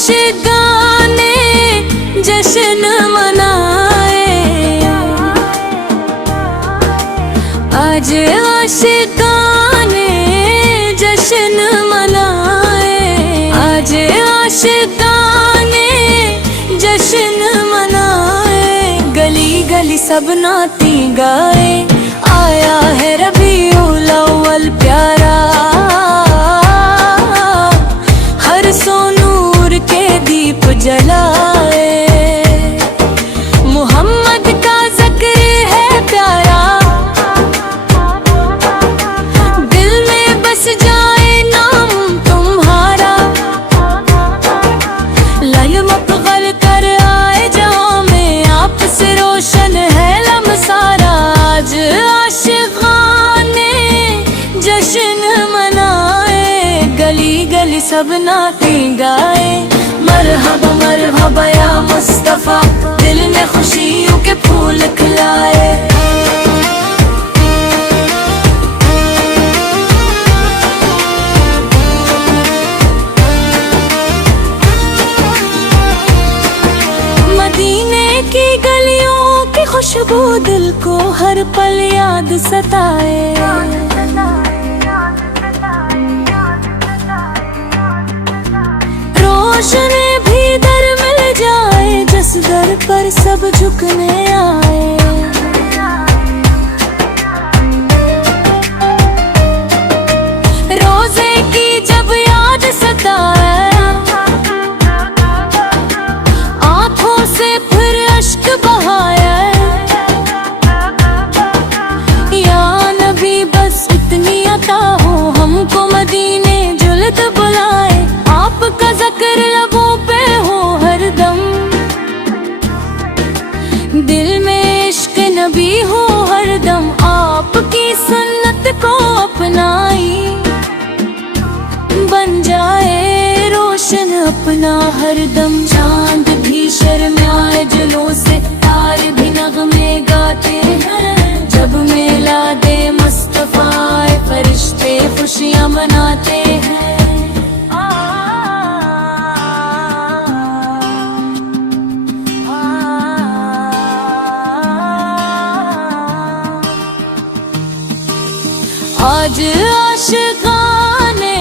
आशिकाने जश्न मनाए, आज आशिकाने जश्न मनाए, आज आशिकाने जश्न मनाए। गली गली सब नाती गाए, आया है रबीउल अव्वल प्यारा, हर सो नूर के दीप जलाए। मोहम्मद का ज़िक्र है प्यारा, दिल में बस जाए नाम तुम्हारा। लय मक़बल कर आए जहाँ में, आपसे रोशन है लमसारा। आज आशिक़ाने जश्न मनाए, गली गली सब नाती गाए। मरहबा मरहबा या मुस्तफ़ा, दिल में खुशियों के फूल खिलाए। मदीने की गलियों की खुशबू दिल को हर पल याद सताए। रोशनी भी दर मिल जाए, जिस दर पर सब झुकने आए। रोजे की जब याद सताए, आंखों से फिर अश्क बहाए। या नबी बस इतनी अता हो, हमको मदीने जुल्द बुलाए। आपका ज़िक्र लबों पे हो हरदम, दिल में इश्क नबी हो हरदम। आपकी सुन्नत को अपनाई, बन जाए रोशन अपना हरदम। चांद भी शर्माए जुलों से, तारे भी नगमे गाते हैं। जब मिलादे मुस्तफ़ा आए, फरिश्ते खुशियाँ मनाते हैं। आज आशिकाने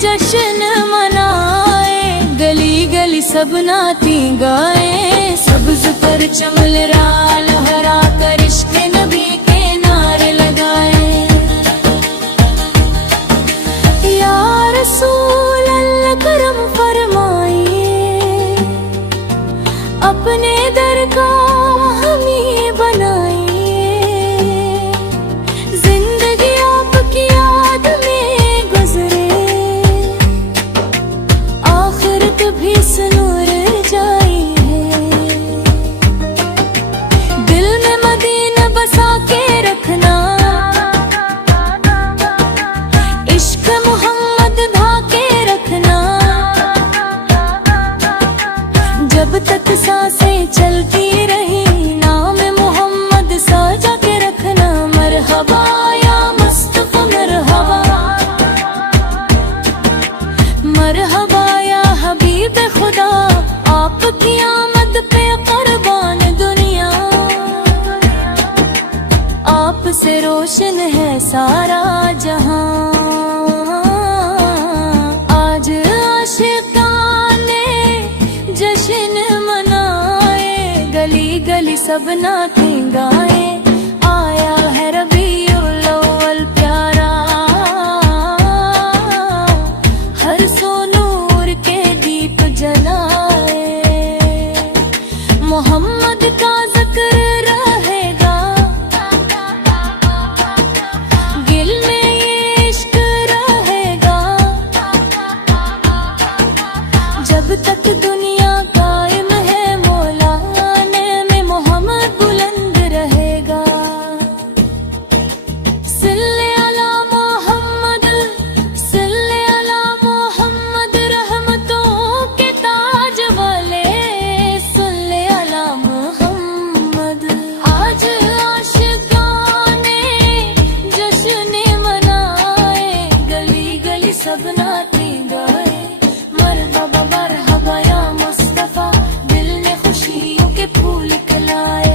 जश्न मनाए, गली गली सब नाती गाए। सब्ज़ पर चमल रहा लहरा कर इश्क़ नबी के नारे लगाए। या रसूल अल्लाह करम फरमाइए, अपने दर का हमी बनाइए। जब तक सांसें चलती रही, नाम मोहम्मद सजा के रखना। मरहबा या मुस्तफ़ा मरहबा, मरहबा या हबीब खुदा। आपकी आमद पे कुर्बान दुनिया, आपसे रोशन है सारा जहां। आज आशिकाने जश्न मनाए, गली गली सब नाते गाए। आया है रबीउल अव्वल प्यारा, हर सो नूर के दीप जलाए। मोहम्मद का ज़िक्र रहेगा, दिल में ये इश्क रहेगा। जब तक दुनिया कायम है, मौला ने मोहम्मद बुलंद रहेगा। सल्ले अला मोहम्मद, सल्ले अला मोहम्मद, रहमतों के ताज वाले। सल्ले अला मोहम्मद। आज आशिकाने जश्न मनाए, गली गली सब नाते गाए। मरहबा मरहबा जलाए